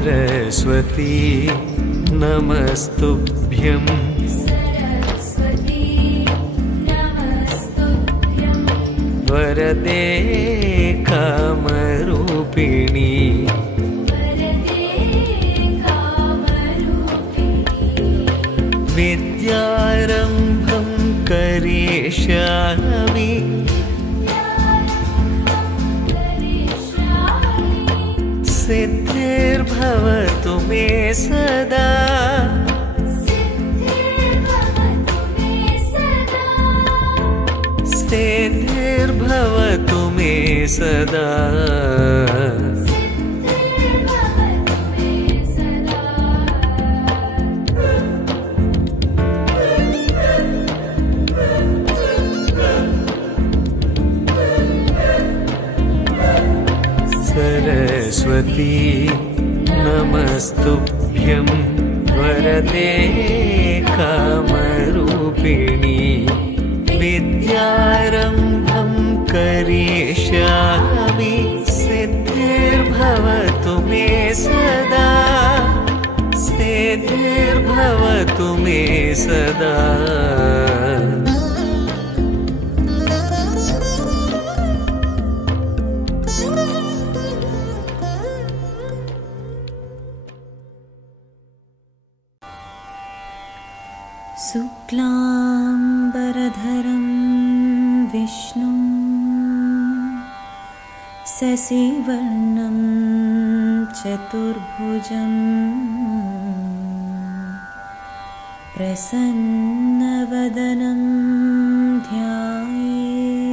सरस्वती नमस्तुभ्यं वरदे कामरूपिणी विद्यारम्भं करिष्यामि सिद्धिर्भवतु मे सदा सिद्धिर्भवतु मे सदा सरस्वती नमस्तुभ्यं वरदे कामरूपिणी विद्यारम्भं करिष्यामि सिद्धिर्भवतु मे सदा सिद्धिर्भवतु मे सदा शुक्लाम्बरधरं विष्णुं शशिवर्णं चतुर्भुजं प्रसन्नवदनं ध्यायेत्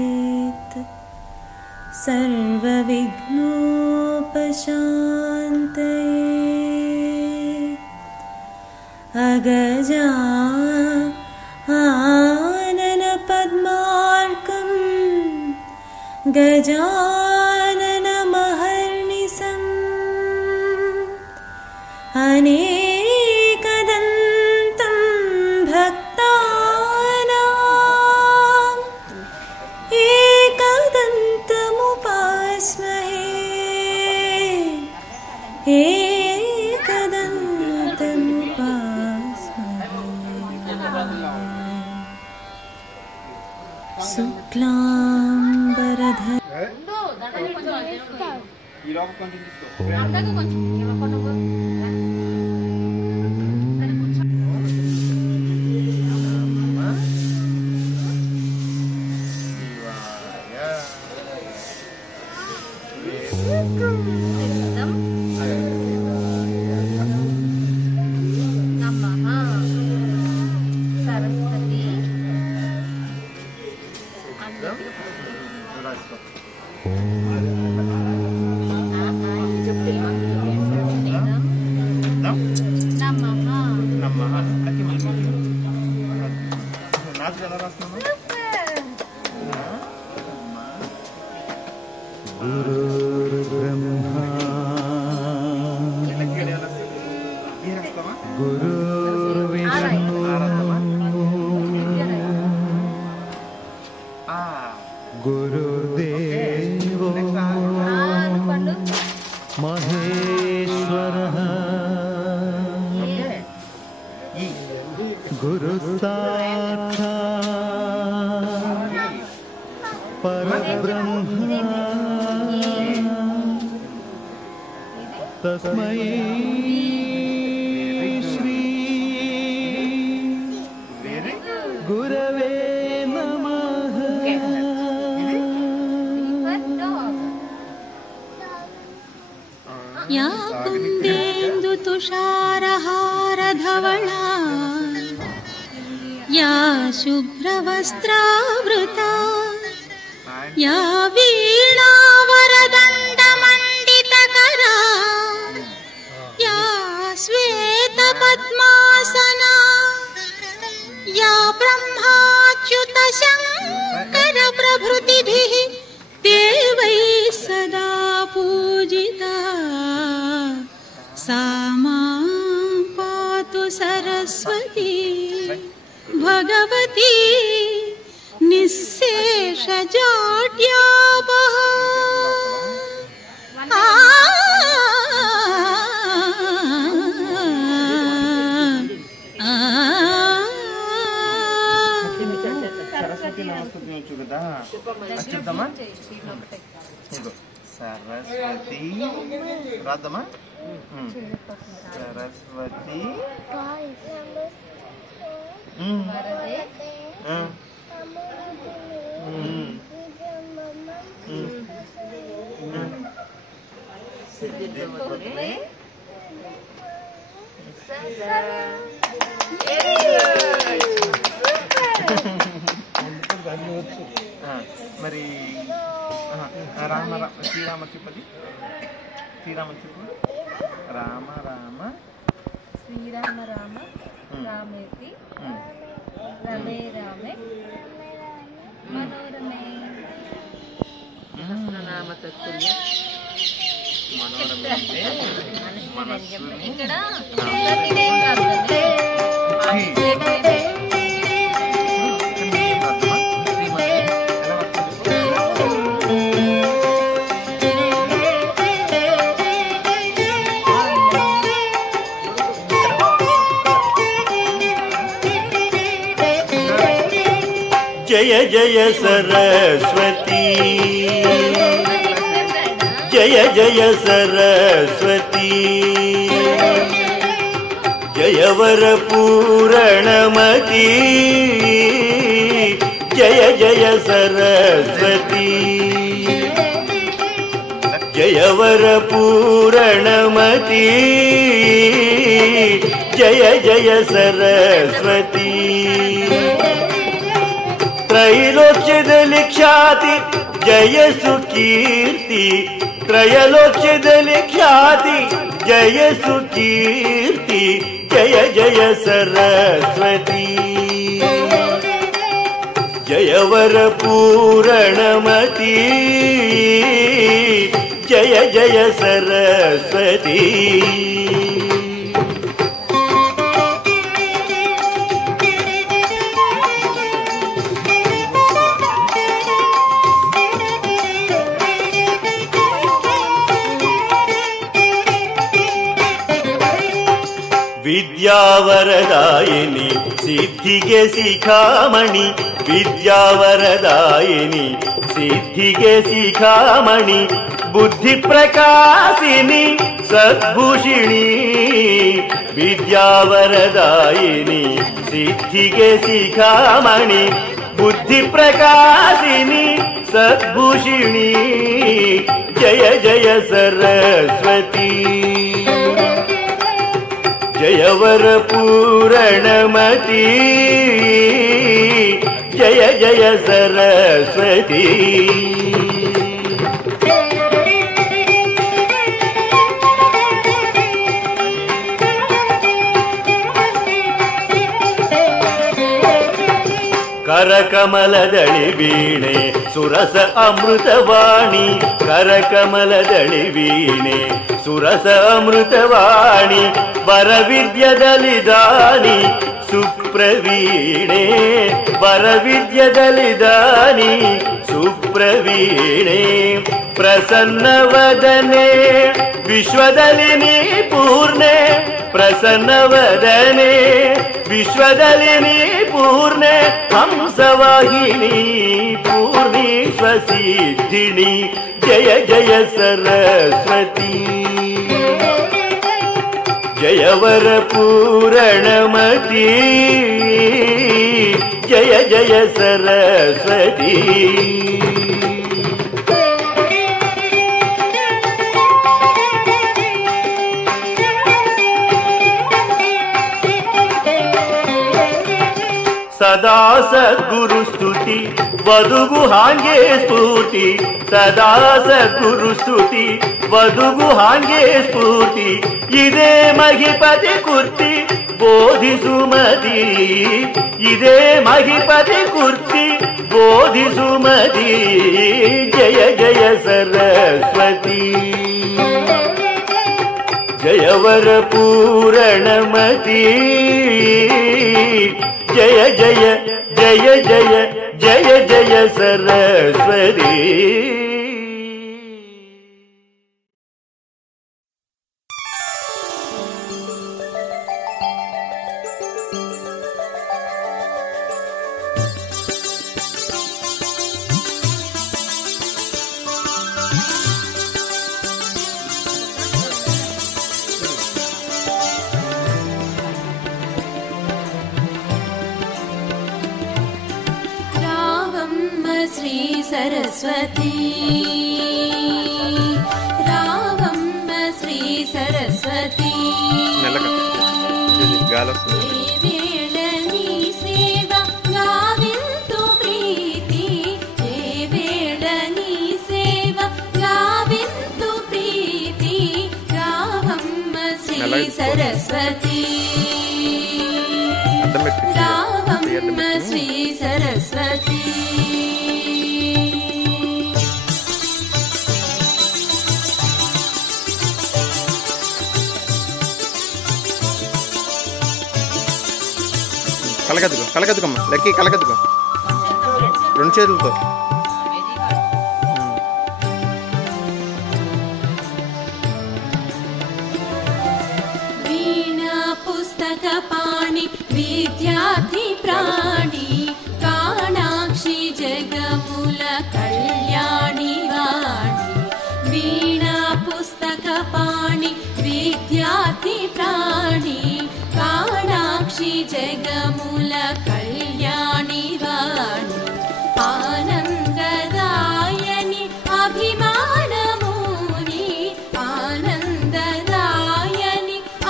सर्वविघ्नोपशान्तये अगजा आननपद्मार्कं गजाननमहर्निशम् अनेकदन्तं भक्तानाम् एकदन्तमुपास्महे शुक्लाम्बरधरं गुरुर्ब्रह्मा गुरुर्विष्णु गुरुर्देवो महेश्वरः गुरुसाक्षात् परब्रह्म तस्मै श्री गुरवे नमः। या कुन्देन्दु तुषारहारधवला या शुभ्रवस्त्रावृता या वीणावरदण्डमण्डितकरा या श्वेतपद्मासना या ब्रह्माच्युतशङ्करप्रभृतिभिः देवैः सदा पूजिता सा मां पातु सरस्वती भगवती निःशेषजाड्यापहा। సరస్వతి నమస్తే వచ్చు కదా చెప్తామా ఇగో సరస్వతి రాద్దామా సరస్వతి మరి శ్రీరామ చెప్పది శ్రీరామ చెప్పు రామ రామ శ్రీరామ రామ రామేతి రమే రామే మనోరమే సహస్రనామ తత్తుల్య మనోరమే ఇక్కడ ఇదేం కాదు జయ జయ సరస్వతి జయ జయ సరస్వతి జయవర పూరణమతి జయ జయ సరస్వతి జయవర పూరణమతి జయ జయ సరస్వతి ತ್ರೈಲೋಕ್ಯದಲ್ಲಿ ಖ್ಯಾತಿ ಜಯ ಸುಕೀರ್ತಿ ತ್ರೈಲೋಕ್ಯದಲ್ಲಿ ಖ್ಯಾತಿ ಜಯ ಸುಕೀರ್ತಿ ಜಯ ಜಯ ಸರಸ್ವತಿ ಜಯವರ ಪೂರಣಮತಿ ಜಯ ಜಯ ಸರಸ್ವತಿ ವಿದ್ಯಾವರದಾಯಿನಿ ಸಿದ್ಧಿಗೆ ಶಿಖಾಮಣಿ ವಿದ್ಯಾವರದಾಯಿನಿ ಸಿದ್ಧಿಗೆ ಶಿಖಾಮಣಿ ಬುದ್ಧಿ ಪ್ರಕಾಶಿನಿ ಸದ್ಭೂಷಿಣಿ ವಿದ್ಯಾವರದಾಯಿನಿ ಸಿದ್ಧಿಗೆ ಶಿಖಾಮಣಿ ಬುದ್ಧಿ ಪ್ರಕಾಶಿನಿ ಸದ್ಭೂಷಿಣಿ ಜಯ ಜಯ ಸರಸ್ವತಿ ಜಯವರ ಪೂರಣಮತಿ ಜಯ ಜಯ ಸರಸ್ವತಿ ಕರಕಮಲದಳಿ ವೀಣೆ ಸುರಸ ಅಮೃತವಾಣಿ ಕರಕಮಲದಳಿ ವೀಣೆ ಸುರಸ ಅಮೃತವಾಣಿ ವರವಿದ್ಯದಲ್ಲಿ ದಾನಿ ಸುಪ್ರವೀಣೆ ವರವಿದ್ಯದಲ್ಲಿ ದಾನಿ ಸುಪ್ರವೀಣೆ ಪ್ರಸನ್ನವದನೆ ವಿಶ್ವದಲ್ಲಿ ನೀ ಪೂರ್ಣೆ ಪ್ರಸನ್ನವದನೆ ವಿಶ್ವದಲ್ಲಿ ನೀ ಪೂರ್ಣೆ ಹಂಸವಾಹಿನಿ ಪೂರ್ಣೀಶ್ವಸಿದ್ಧಿಣಿ ಜಯ ಜಯ ಸರಸ್ವತಿ ಜಯವರ ಪೂರಣಮತಿ ಜಯ ಜಯ ಸರಸ್ವತಿ ಸದಾ ಸದ್ಗುರು ಸ್ತುತಿ ವದುಗು ಹಾಂಗೆ ಸ್ಫೂರ್ತಿ ಸದಾ ಸದ್ಗುರು ಸ್ತುತಿ ವದುಗು ಹಾಂಗೆ ಸ್ಫೂರ್ತಿ ಇದೇ ಮಹಿಪತಿ ಕುರ್ತಿ ಬೋಧಿಸುಮತಿ ಇದೇ ಮಹಿಪತಿ ಕುರ್ತಿ ಬೋಧಿಸುಮತಿ ಜಯ ಜಯ ಸರಸ್ವತಿ ಜಯವರ ಪೂರಣಮತಿ ಜಯ ಜಯ ಜಯ ಜಯ ಜಯ ಜಯ ಸರಸ್ವತಿ శ్రీ సరస్వతి రావమ్మ శ్రీ సరస్వతి వేళ నీ సేవ గావింతు ప్రీతి వేళ నీ సేవ గావింతు ప్రీతి రావమ్మ శ్రీ సరస్వతి రావమ్మ శ్రీ సరస్వతి కలగద్దుకో కలగద్దుకోమ్మా లెక్కి కలగద్దుకో 2 చేతులతో వీణా పుస్తక పాణి విద్యార్థి ప్రాణి కాణాక్షి జగముల కళ్యాణి వాణి వీణా పుస్తక పాణి విద్యార్థి ప్రాణి కాణాక్షి జగముల కళ్యాణి వాణి ఆనందదాయని అభిమానముని ఆనందదాయని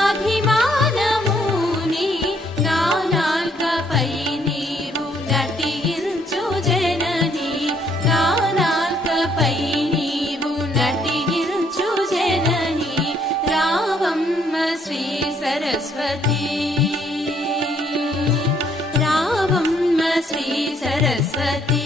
అభిమానముని గానాల్కపై నీవు నటించు జనని గానాల్కపై నీవు నటించు జనని రావమ్మ శ్రీ సరస్వతి రావమ్మ శ్రీ సరస్వతి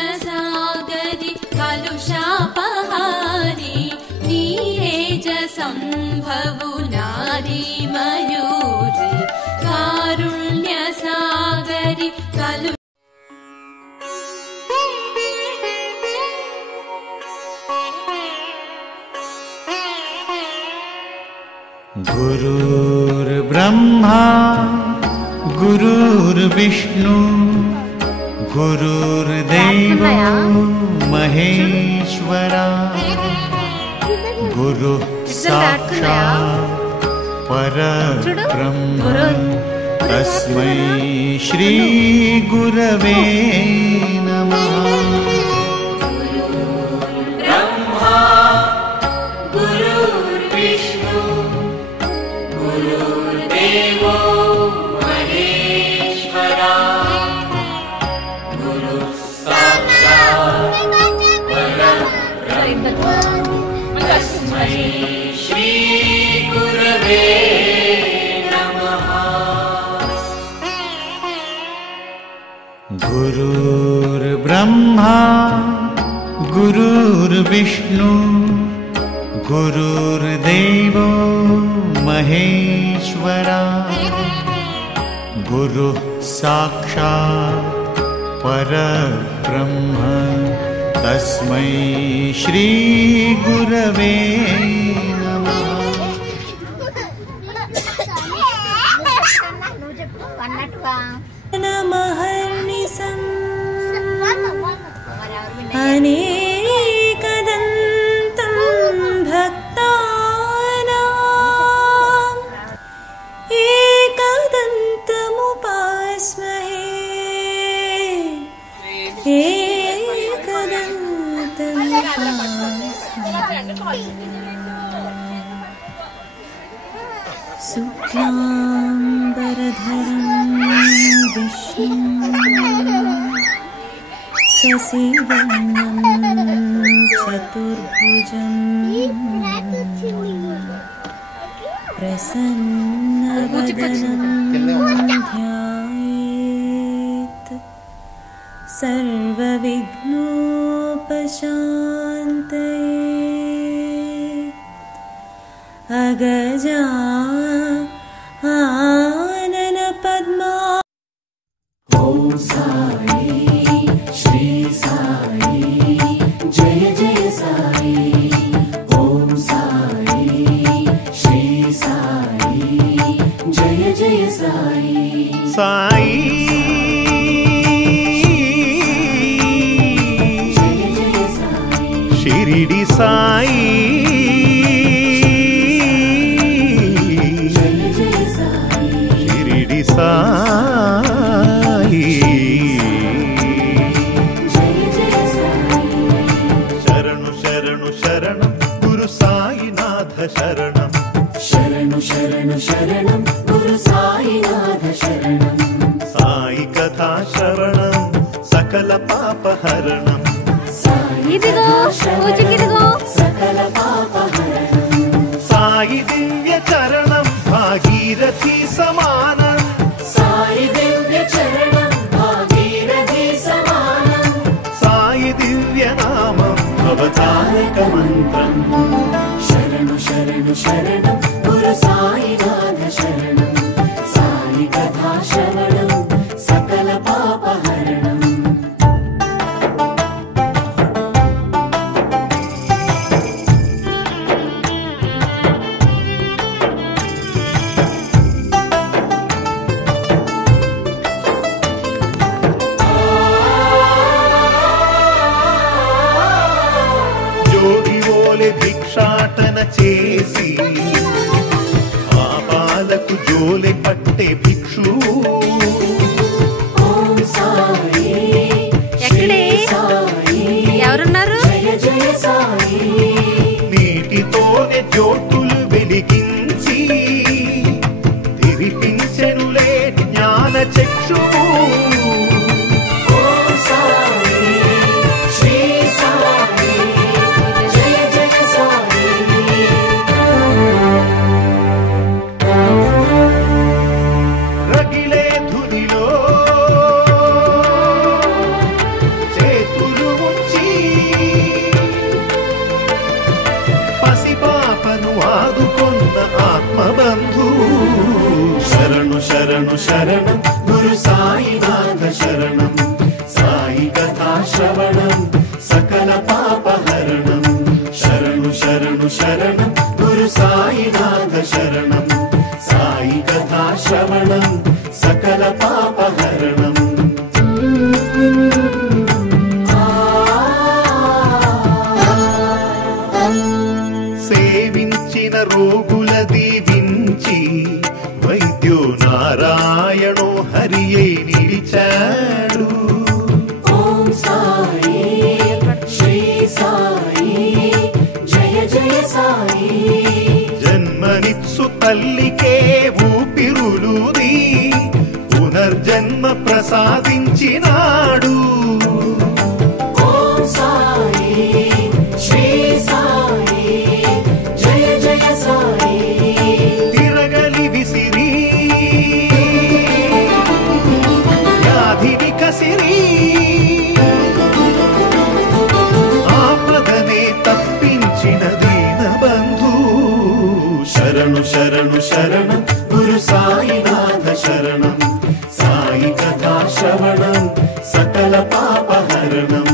కారుణ్యసాగరి కలుషాపహారి నీరేజ సంభవు నారీ మయూరి కారుణ్యసాగరి కలు गुरुर्ब्रह्मा गुरुर्विष्णु गुरुर्देवो महेश्वरा गुरुः साक्षात् परब्रह्म तस्मै श्री गुरवे नमः गुरुर्ब्रह्मा गुरुर्विष्णु गुरुर्देवो महेश्वरा गुरुः साक्षात् परब्रह्म तस्मै श्री गुरवे नमः నమఃర్నిశం అనేకదంతం భక్తానాం ఏకదంతముపాస్మహే శుక్లాంబరధరం విష్ణుం శశివర్ణం చతుర్భుజం ప్రసన్నవదనం ధ్యాయేత్ सर्वविघ्नोपशान्तये अगजा आनन पद्मा ॐ साई श्री साई जय जय साई ॐ साई సాయి షిరిడి సాయి శరణు శరణు శరణం గురు సాయినాథ శరణం శరణు శరణు శరణం గురు సాయినాథ శరణం సాయి కథా శ్రవణం సకల పాపహరణం ఇదిగో పూజకిదిగో సకల పాపహరణం సాయి దివ్య చరణం భాగీరథి సమానం సాయి దివ్య చరణం భాగీరథి సమానం సాయి దివ్య నామం అవతారక మంత్రం శరణు శరణు శరణం గురు సాయినాథ శరణం సాయి కథా శ్రవణం సకల పాపహరణం జోగివోలె భిక్షాటన చేసి పాపాలకు జోలె పట్టే భిక్షు ఓం సాయి ఎక్కడే సాయి ఎవరున్నారు జయ జయ సాయి నీటితోనే జ్యోతులు వెలిగించి తిరిపించెనులే జ్ఞాన చక్షువు ఓం సాయి శ్రీ సాయి జయ జయ సాయి రగిలే ధునిలో చేతులు ఉంచి పసిపాపను ఆదుకొన్న ఆత్మబంధు శరణు శరణు శరణం గురు సాయినాథ శరణం సాయి కథా శ్రవణం సకల పాపహరణం శరణు శరణు శరణం గురు సాయినాథ శరణం సాయి కథా శ్రవణం సకల పాపహరణం సేవించిన రోగుల దీవించి వైద్యో నారాయణో హరియై నిలిచాడు ఓం సాయి శ్రీ సాయి జయ జయ సాయి జన్మనిత్సు తల్లికే ఊపిరులుది పునర్జన్మ ప్రసాదించినాడు ఓం సాయి శ్రీ సాయి జయ జయ సాయి తిరగలి విసిరి వ్యాధిని కసిరి ఆపదనే తప్పించిన దీనబంధు శరణు శరణు శరణం గురు సాయినాథ శరణం సాయి కథా శ్రవణం సకల పాపహరణం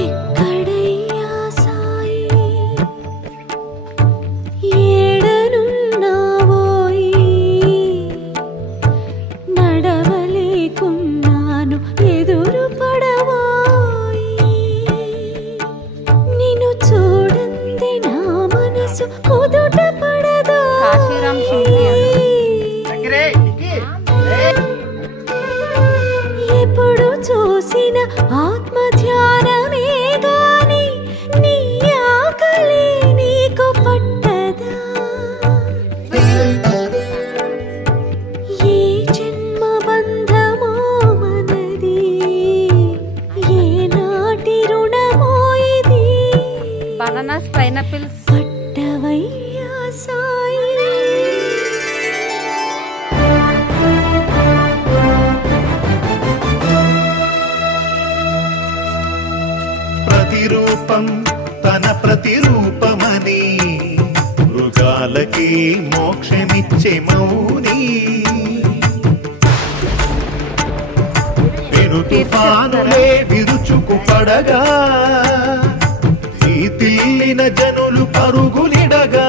ఎక్కడయ్యా సాయి ఏడనున్నావోయి నడవలేకున్నాను ఎదురు పడవోయి నిన్ను చూడంది నా మనసు కుదుట పడదో కాశీరామ్ శింపి ఎప్పుడు చూసిన ఆత్మ ధ్యానమే గాని నీ ఆకలి నీకు పట్టదా ఏ జన్మ బంధమో మనది ఏ నాటి రుణమో ఇది బనానాస్ పైనాపిల్స్ పట్టవయ్యా సాయి ప్రతిరూపం తన ప్రతిరూపమని మృగాలకి మోక్షమిచ్చే మౌని పెను తుఫానులే విరుచుకు పడగా భీతిల్లిన జనులు పరుగులిడగా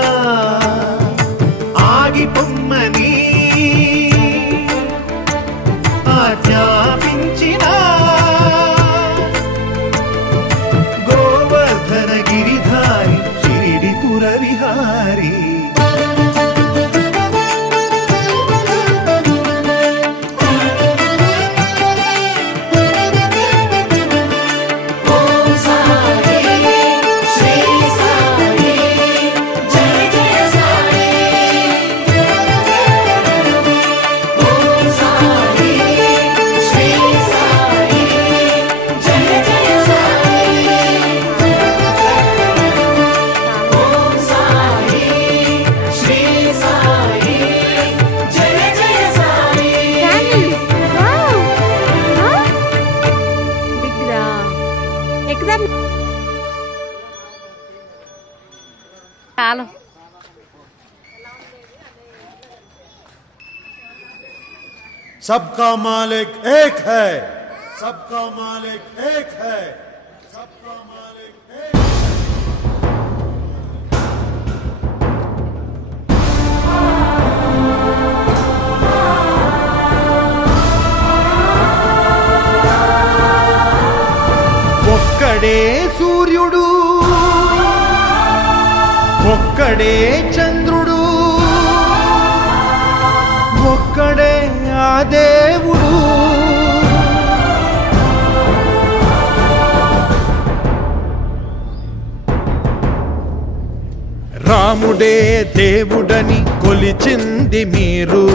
सबका मालिक एक है, सबका मालिक एक है, सबका मालिक एक है। ఒక్కడే సూర్యుడు, ఒక్కడే చంద్రుడు, ఒక్కడే ఆ దేవుడు. రాముడే దేవుడని కొలిచింది మీరు,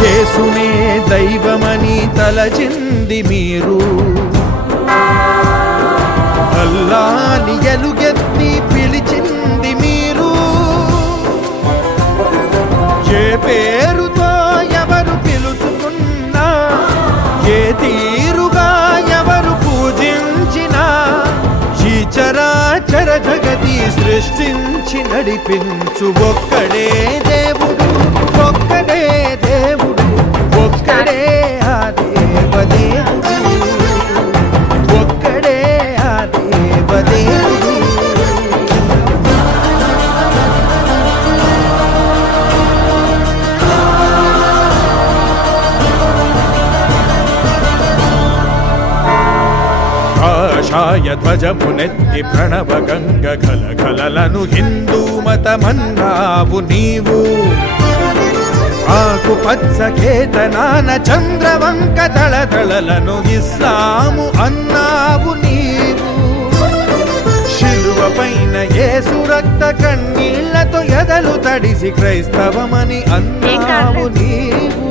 యేసునే దైవమని తలచింది మీరు. అల్లాని ఎలుగెత్తి పిలిచింది మీరు. ఏ పేరుతో ఎవరు పిలుచుకున్నా, ఏ తీరుగా ఎవరు పూజించినా, ఈ చరాచర జగతి సృష్టించి నడిపించు ఒక్కడే దేవుడు, ఒక్కడే దేవుడు, ఒక్కడే ఆ దేవదేవుడు, ఒక్కడే ఆ దేవదేవుడు. కాషాయ ధ్వజమునెత్తి ప్రణవ గంగ గలగలలను హిందూ మతమన్నావు నీవు. ఆకుపచ్చ కేతనాన చంద్రవంక తళతళలను ఇస్లాము అన్నావు నీవు. శిలువ పైన యేసు రక్త కన్నీళ్లతో ఎదలు తడిసి క్రైస్తవమని అన్నావు నీవు.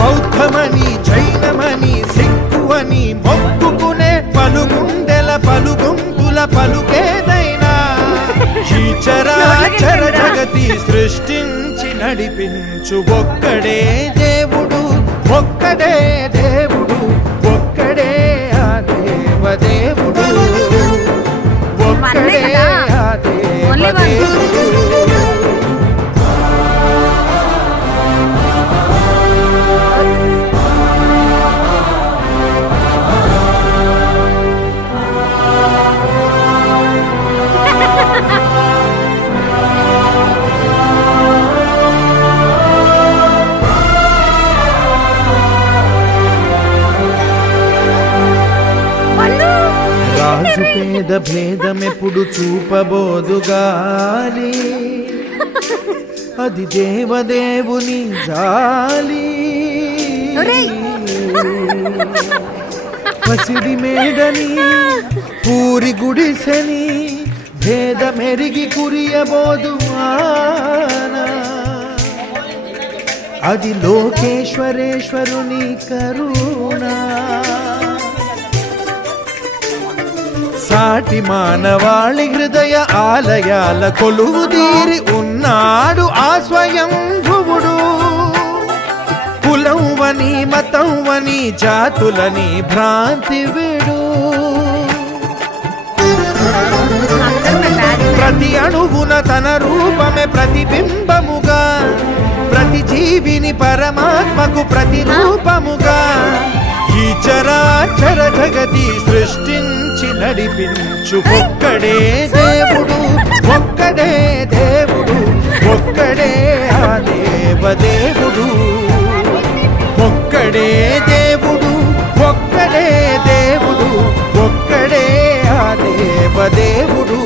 బౌద్ధమని జైనమని సిక్కువని మొక్కుకునే పలుగుండెల పలుగుంపుల పలుకేదైనా, ఈ చరాచర జగతి సృష్టించి నడిపించు ఒక్కడే దేవుడు, ఒక్కడే దేవుడు, ఒక్కడే ఆ దేవదేవుడు, ఒక్కడే ఆ దేవదేవుడు. రాజు పేద భేదమెప్పుడు చూపబోదు గాలి, అది దేవదేవుని జాలి. పసిడి మేడని పూరి గుడిసెని భేదమెరిగి కురియబోదు వాన, అది లోకేశ్వరేశ్వరుని కరుణా. సాటి మానవాళి హృదయ ఆలయాల కొలువు తీరి ఉన్నాడు ఆ స్వయంభువుడు. కులం వని మతం వని జాతులని భ్రాంతి విడు. ప్రతి అణువున తన రూపమే ప్రతిబింబముగా, ప్రతి జీవిని పరమాత్మకు ప్రతిరూపముగా, ఈ చరాచర జగతి సృష్టించి నడిపించు ఒక్కడే దేవుడు, ఒక్కడే దేవుడు, ఒక్కడే ఆ దేవదేవుడు, ఒక్కడే దేవుడు, ఒక్కడే దేవుడు, ఒక్కడే ఆ దేవదేవుడు.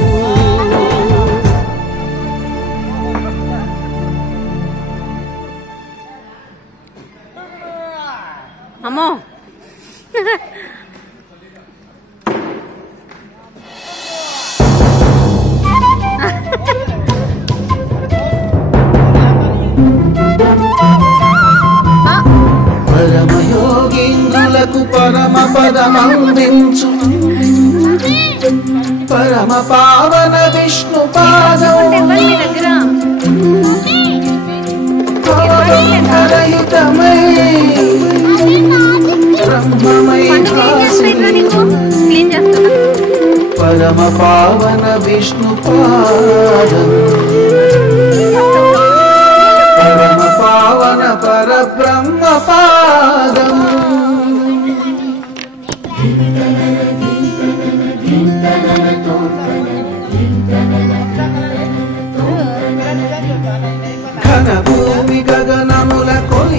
అమ్మో పరమయోగీంద్రులకు పరమ పదమందించు పరమ పావన విష్ణు పాదం రహితమై బ్రహ్మమై పరమ పావన విష్ణు పాదం పరమ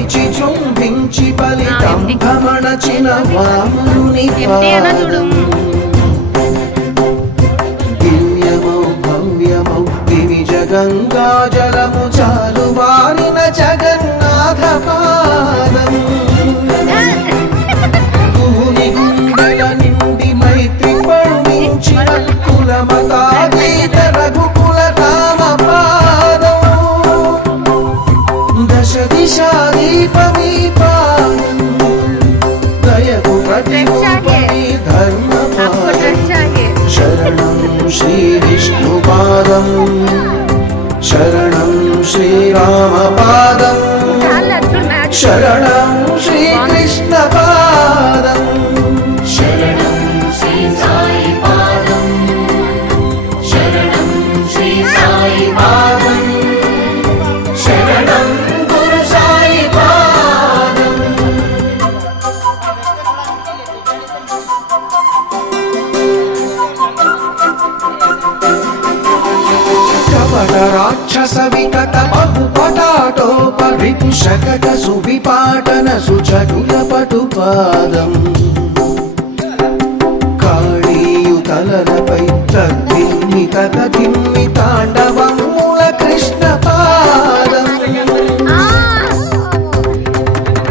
కొలిచి చుంబించి ఫలితం భమణచిన వామనుని పాదం దివ్యమౌ భవ్యమౌ దివి జగంగా జలము చాలు వారిన జగన్నాథ పాదం భూమి గుండెల నిండి మైత్రి పండించిన కులమతాతీత రఘుకుల రామ పాదం దశ దిశా దీపమీ పాదం దయకు ప్రతిరూపమీ ధర్మ పాదం శరణం శ్రీ విష్ణు పాదం శరణం శ్రీరామ పాదం శరణం శ్రీ కృష్ణ పాదం శరణం శ్రీ సాయి పాదం శరణం శ్రీ సాయి పాదం శరణం గురు సాయి పాదం కపట రాక్షస వికట బహుపటాటోపరితు శకట సువిపాటన సుచటుల పటుపాదం కాళీయుతలపై తద్దిమ్మి తదిమ్మి తాండవమూల కృష్ణ పాదం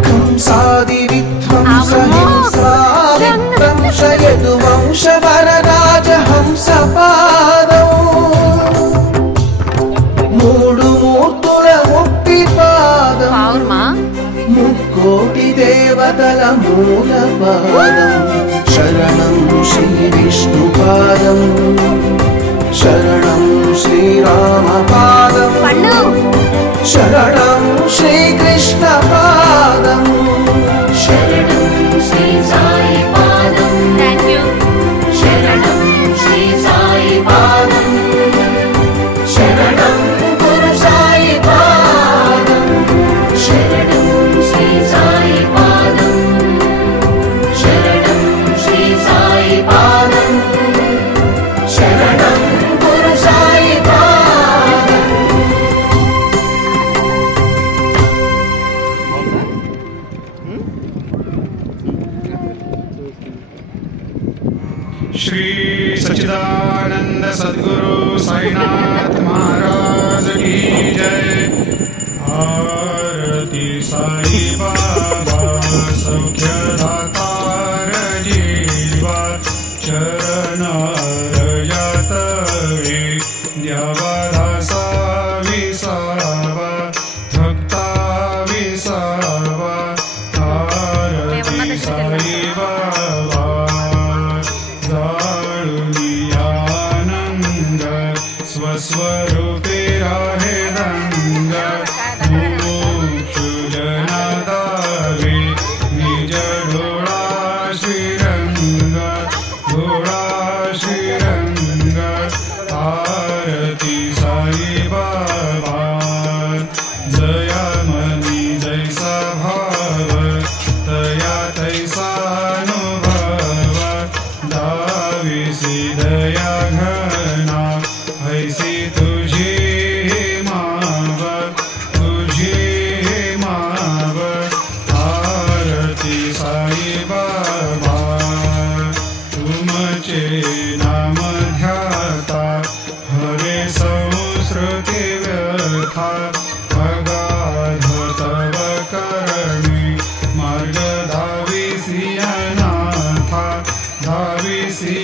కంసాది విధ్వంస హింసా విధ్వంస యదువంశ వరరాజ హంస పాదం మూడు మూర్తుల ముక్తి పాదం ముక్కోటి దేవతల మూల పాదం శరణం శ్రీ విష్ణు పాదం శరణం శ్రీరామ పాదం శరణం శ్రీ కృష్ణ పాదం శరణం శ్రీ సాయి పాదం శరణం శ్రీ సాయి పాదం శరణం గురు సాయి పాదం శరణం శ్రీ సాయి పాదం శరణం శ్రీ సాయి పాదం శరణం గురు సాయి పాదం श्री सच्चिदानंद सद्गुरु साईनाथ महाराज की जय। आरती साई बाबा सौख्य दातार जीवा चरण रजतवे द्यावादासा विसावा भक्ता विसावा आरती साई बाबा आनंद स्वस्वरूपे राहे दंग मोक्षुजना दावे निज डोळा श्रीरंग आरती साई बाबा जयामनी जैसा भाव तया तैसा अनुभव दाविसी दया घना ऐसी तुझी माव आरती साई बाबा तुमचे नाम ध्याता हरे संस्कृती व्यथा अगाध तव करणी मार्ग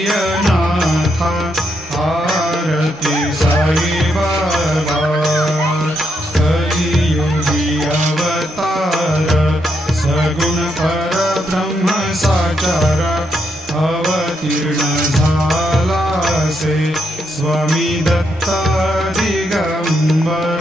धाविसियनाथा आरती साई बाबा कलियुगी अवतार सगुण पर ब्रह्म साचार अवतीर्ण झाला से स्वामी दत्ता दिगंबर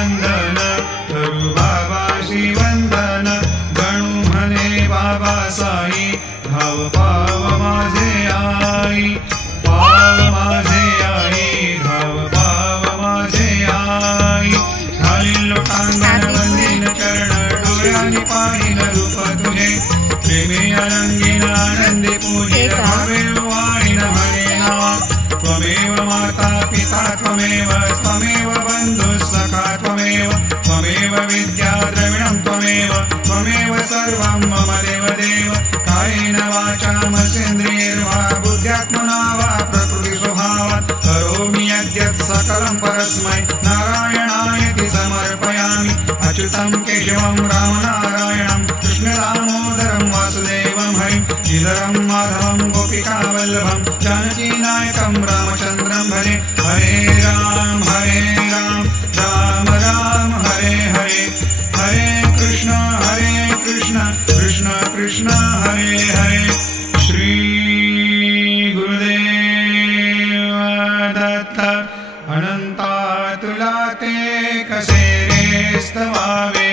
वंदन करू बाबाशी वंदन गणू म्हणे बाबा साई धाव पाव माझे आई पाव माझे आई धाव पाव माझे आई खालील लोटांगण वंदीन चरण डोळ्यांनी पाहिन रूप तुझे प्रेमी रंगीन आनंदी पूजित भावेव वाणीन म्हणेना त्वमेव माता पिता त्वमेव त्वमेव बंधु सखा त्वमेव त्वमेव विद्या द्रविणं त्वमेव त्वमेव सर्वं मम देवदेव कायेन वाचा मनसेन्द्रियैर्वा बुद्ध्यात्मना वा प्रकृति स्वभावात् करोमि यद्यत् सकलं परस्मै नारायणायति समर्पयामि अच्युतं केशवं रामनारायणं कृष्णदामोदरं वासुदेवं हरिं श्रीधरं माधवं गोपिकावल्लभं जानकीनायकं रामचन्द्रं भजे हरे राम राम राम हरे हरे हरे कृष्ण कृष्ण कृष्ण हरे हरे श्री गुरुदेव दत्त अनंता तुला ते कसे रे स्तवावे